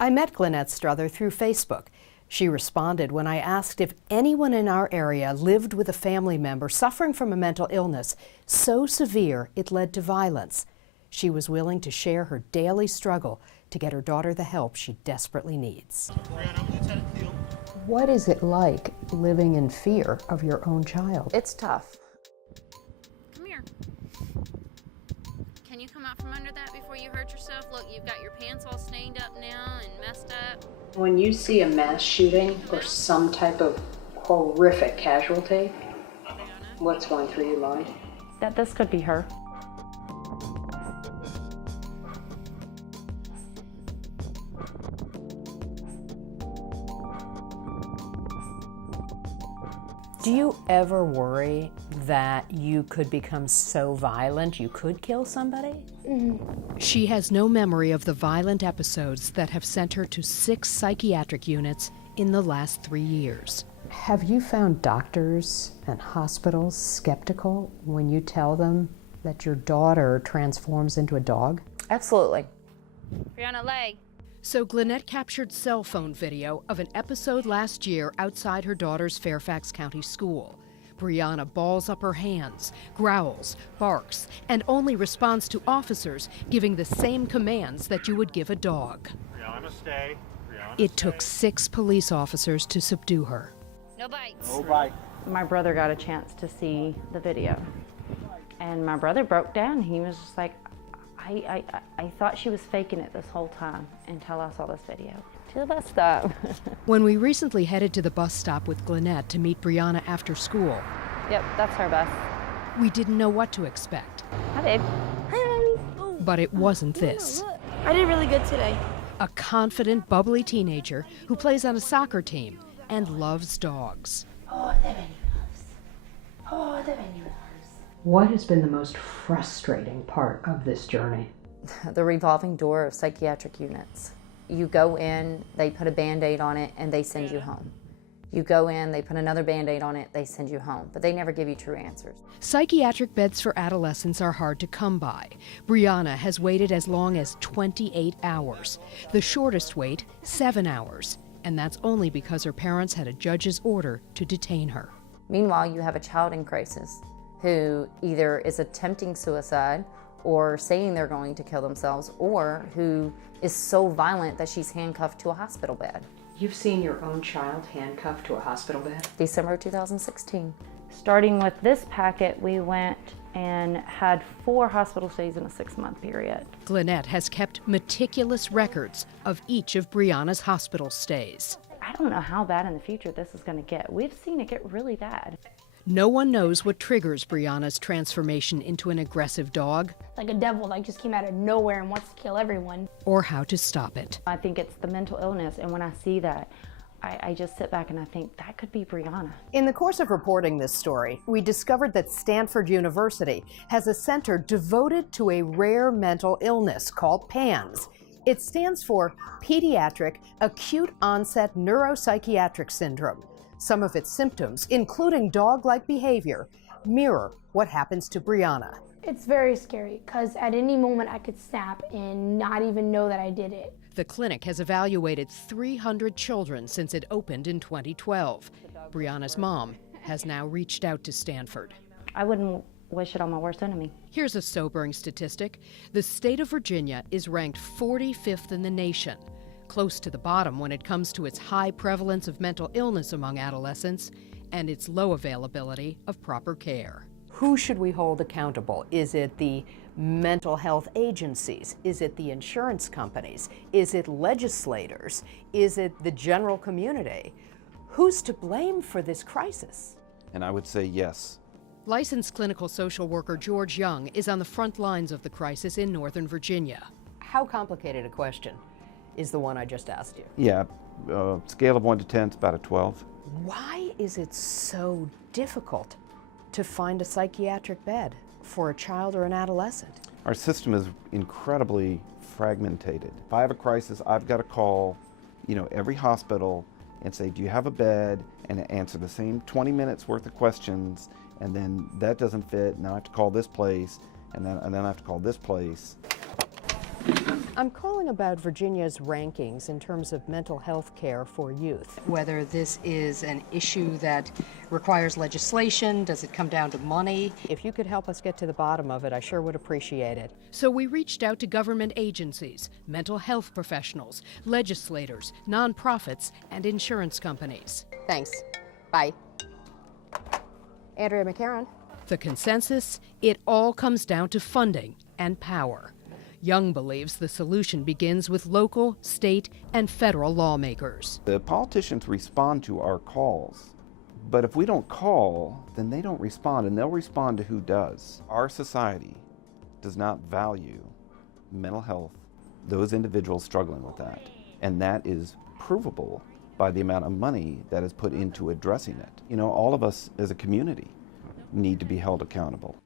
I met Glynette Strother through Facebook. She responded when I asked if anyone in our area lived with a family member suffering from a mental illness so severe it led to violence. She was willing to share her daily struggle to get her daughter the help she desperately needs. What is it like living in fear of your own child? It's tough. Come here. Can you come out from under that before you hurt yourself? Look, you've got your pants all stained up now and messed up. When you see a mass shooting or some type of horrific casualty, what's going through your mind? That this could be her. Do you ever worry that you could become so violent you could kill somebody? She has no memory of the violent episodes that have sent her to 6 psychiatric units in the last 3 years. Have you found doctors and hospitals skeptical when you tell them that your daughter transforms into a dog? Absolutely. Brianna, leg. So Glynette captured cell phone video of an episode last year outside her daughter's Fairfax County school. Brianna balls up her hands, growls, barks, and only responds to officers giving the same commands that you would give a dog. Brianna, stay. Brianna, It took 6 police officers to subdue her. No bites. No bite. My brother got a chance to see the video, and my brother broke down. He was just like, I thought she was faking it this whole time until I saw this video. To the bus stop. When we recently headed to the bus stop with Glynette to meet Brianna after school, Yep, that's her bus. we didn't know what to expect. Hi, babe. But it wasn't this. I did really good today. A confident, bubbly teenager who plays on a soccer team and loves dogs. What has been the most frustrating part of this journey? The revolving door of psychiatric units. You go in, they put a Band-Aid on it, and they send you home. You go in, they put another Band-Aid on it, they send you home. But they never give you true answers. Psychiatric beds for adolescents are hard to come by. Brianna has waited as long as 28 hours. The shortest wait, 7 hours. And that's only because her parents had a judge's order to detain her. Meanwhile, you have a child in crisis who either is attempting suicide or saying they're going to kill themselves, or who is so violent that she's handcuffed to a hospital bed. You've seen your own child handcuffed to a hospital bed? December 2016. Starting with this packet, we went and had 4 hospital stays in a 6-month period. Glynette has kept meticulous records of each of Brianna's hospital stays. I don't know how bad in the future this is going to get. We've seen it get really bad. No one knows what triggers Brianna's transformation into an aggressive dog Like a devil that just came out of nowhere and wants to kill everyone. or how to stop it. I think it's the mental illness, and when I see that, I just sit back and I think that could be Brianna. In the course of reporting this story, we discovered that Stanford University has a center devoted to a rare mental illness called PANS. It stands for Pediatric Acute Onset Neuropsychiatric Syndrome. Some of its symptoms, including dog-like behavior, mirror what happens to Brianna. It's very scary because at any moment I could snap and not even know that I did it. The clinic has evaluated 300 children since it opened in 2012. Brianna's mom has now reached out to Stanford. I wouldn't wish it on my worst enemy. Here's a sobering statistic. The state of Virginia is ranked 45th in the nation, close to the bottom when it comes to its high prevalence of mental illness among adolescents and its low availability of proper care. Who should we hold accountable? Is it the mental health agencies? Is it the insurance companies? Is it legislators? Is it the general community? Who's to blame for this crisis? And I would say yes. Licensed clinical social worker George Young is on the front lines of the crisis in Northern Virginia. How complicated a question is the one I just asked you? Yeah, scale of 1 to 10, it's about a 12. Why is it so difficult to find a psychiatric bed for a child or an adolescent? Our system is incredibly fragmented. If I have a crisis, I've got to call, every hospital and say, do you have a bed? And answer the same 20 minutes worth of questions, and then that doesn't fit, and then I have to call this place, and then I have to call this place. I'm calling about Virginia's rankings in terms of mental health care for youth. Whether this is an issue that requires legislation, does it come down to money? If you could help us get to the bottom of it, I sure would appreciate it. So we reached out to government agencies, mental health professionals, legislators, nonprofits, and insurance companies. Thanks. Bye. Andrea McCarron. The consensus? It all comes down to funding and power. Young believes the solution begins with local, state, and federal lawmakers. The politicians respond to our calls, but if we don't call, then they don't respond, and they'll respond to who does. Our society does not value mental health, those individuals struggling with that, and that is provable by the amount of money that is put into addressing it. You know, all of us as a community need to be held accountable.